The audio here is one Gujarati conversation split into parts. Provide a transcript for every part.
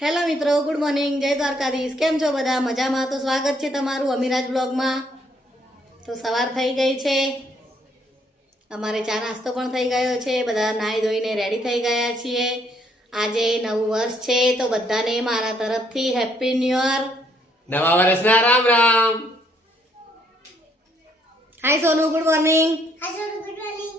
હેલો મિત્રો, ગુડ મોર્નિંગ, જય દ્વારકાધીશ. કેમ છો બધા? મજામાં? તો સ્વાગત છે તમારું અમીરાજ બ્લોગમાં. તો સવાર થઈ ગઈ છે, અમારે ચા નાસ્તો પણ થઈ ગયો છે, બધા નાહી ધોઈને રેડી થઈ ગયા છીએ. આજે નવું વર્ષ છે, તો બધાને મારા તરફથી હેપી ન્યુ યર. નવા વર્ષના રામ રામ. હાય સોનુ, ગુડ મોર્નિંગ. હાય સોનુ, ગુડ મોર્નિંગ.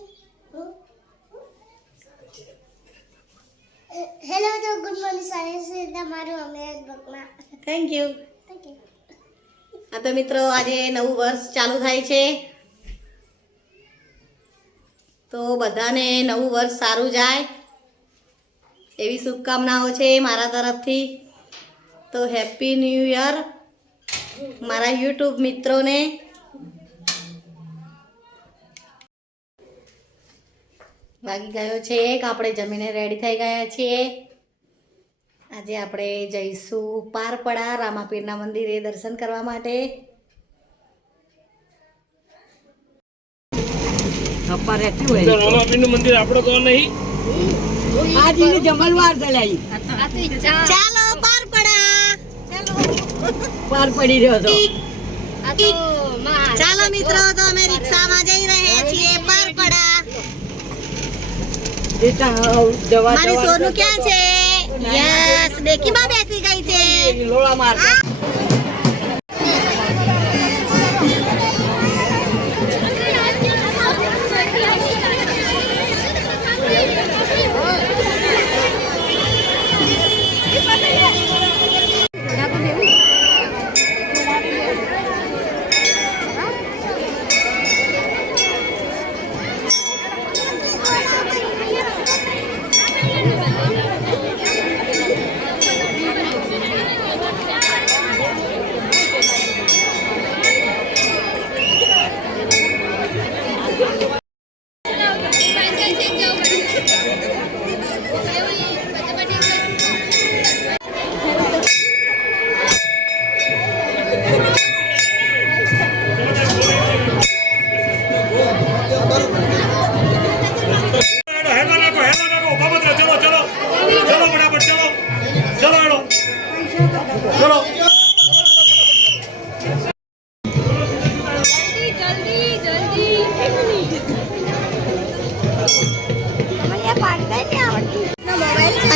હેલો તો ગુડ મોર્નિંગ સ્વાગત છે તમારું અમીરાજ બ્લોગમાં. Thank you. Thank you. હા તો મિત્રો, આજે નવું વર્ષ ચાલુ થાય છે, તો બધાને નવું વર્ષ સારું જાય એવી શુભકામનાઓ છે મારા તરફથી. તો હેપી ન્યૂ યર મારા યુટ્યુબ મિત્રોને. વાગી ગયો છે એક, આપણે જમીને રેડી થઈ ગયા છીએ. આજે આપણે જઈશું પારપડા રામાપીરના મંદિરે દર્શન કરવા માટે. રામાપીરનું મંદિર આપણે તો નહીં. આજની જમણવાર ચલાવી ચાલો પારપડા. પાર પડી રહ્યો તો. ચાલો મિત્રો, તો અમે રિક્ષામાં જઈ રહ્યા છીએ પારપડા. મારી સોનુ ક્યાં છે? યસ, ડેકીમાં બેસી ગઈ છે. લોળા માર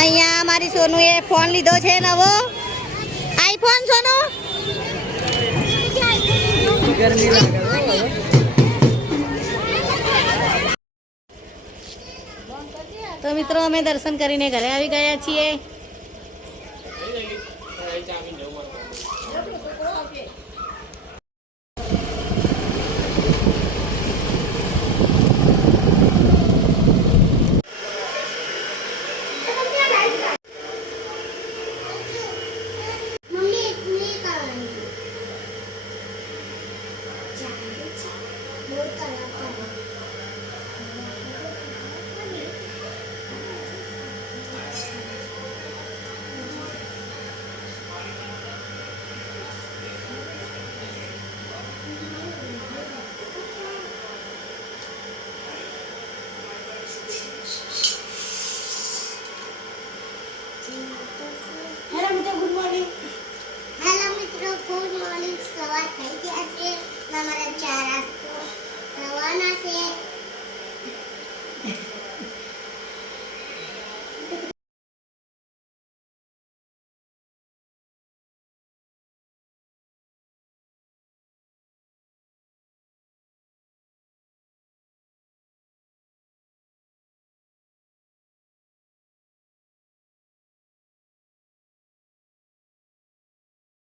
અહીંયા મારી સોનુએ ફોન લીધો છે નવો આઈફોન. સોનુ તો મિત્રો, અમે દર્શન કરીને ઘરે આવી ગયા છીએ. મમ્મી એટલી કરવાની બહુ કલા કરો. હેલો મિત્રો, ગુડ મોર્નિંગ. હેલો મિત્રો, ગુડ મોર્નિંગ. સવાર થઈ ગયા છે, અમારા ચા નાસ્તો રવાના છે.